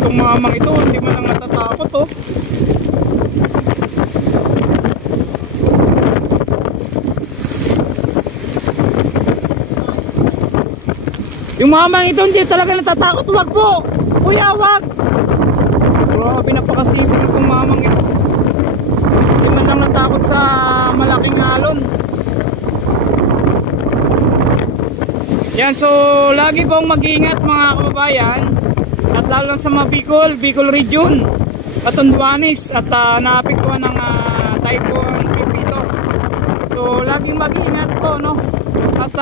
Itong mamang ito, hindi man lang natatakot oh. Yung mamang ito hindi talaga natatakot. Wag po kuya, wag. Grabe, napakasimple itong mamang ito. Hindi man lang natakot sa malaking alon. Yan, so lagi pong mag-iingat mga kababayan. At lalo lang sa mga Bicol region, Catanduanes at naapektuhan ng Typhoon Pipito. So laging mag-iingat po, no? At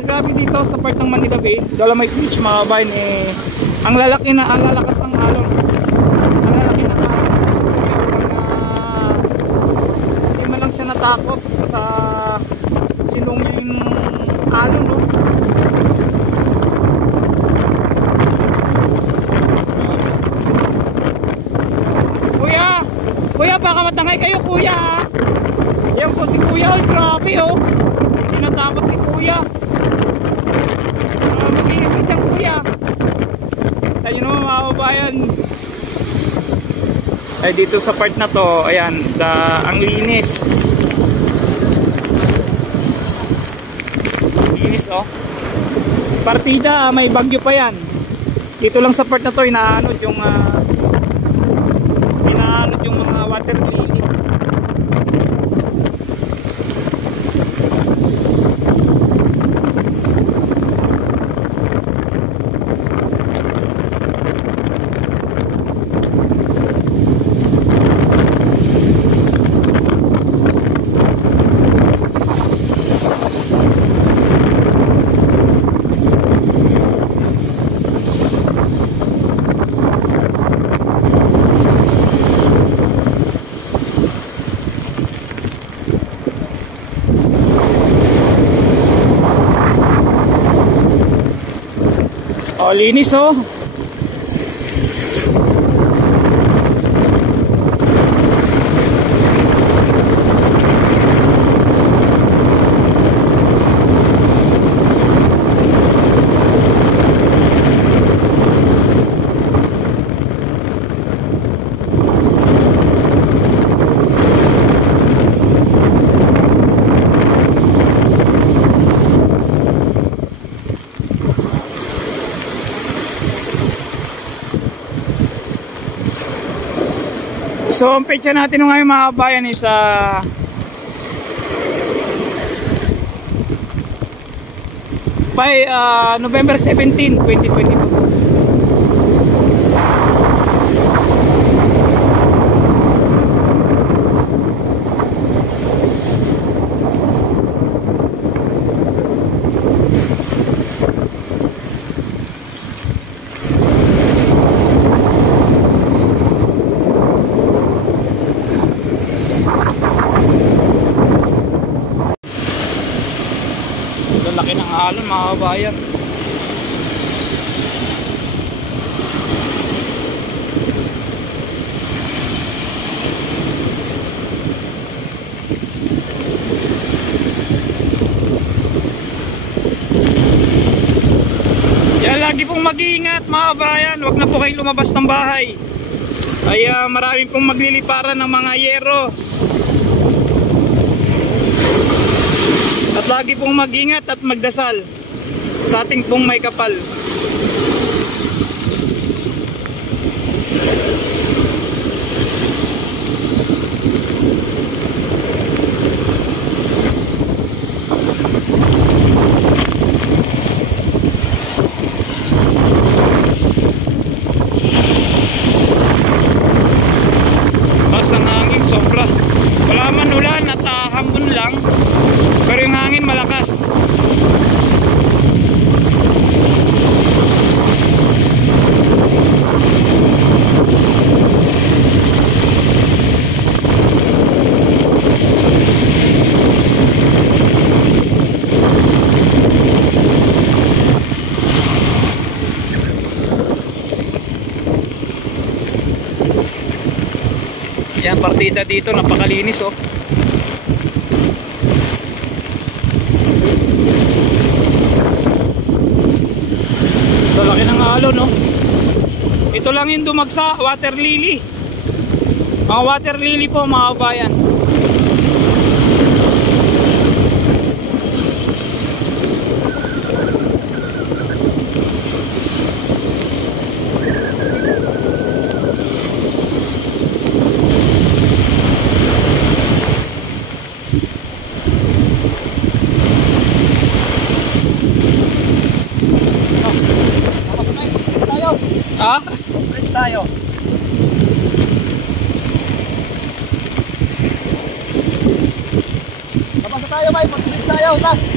grabe dito sa part ng Manila Bay, Dolomite Beach mga kababayan, ang lalakas ng alon. Ang lalaki ng alon. So hindi man lang siya natakot sa silong niya yung alon, no? Kuya, baka matangay kayo kuya. Yan po si kuya, oh, grabe oh. Hindi natakot si kuya. Mag-ingat ka dyan kuya. Tayo naman mga kababayan. Ay dito sa part na to, ayan, ang linis. Linis oh. Partida, may bagyo pa yan. Dito lang sa part na to, inaanod yung mga water lily. Oh, linis oh. So ang petsa natin ngayon mga kabayan is by November 17, 2022. Laki ng alon mga kabayan. Yan, lagi pong mag-iingat mga kabayan. Huwag na po kayo lumabas ng bahay. Ay maraming pong magliliparan ng mga yero. At lagi pong mag-ingat at magdasal sa ating pong may kapal. Taas ng hangin sobra. Wala man ulan at hambon lang. Pero yung hangin malakas. Yan, partida dito, napakalinis oh. Laki ng alon no. Ito Ito lang yung dumagsa, water lily. Mga water lily po mga kabayan. Ha? Conference tayo. Tapos tayo, may conference tayo, ta.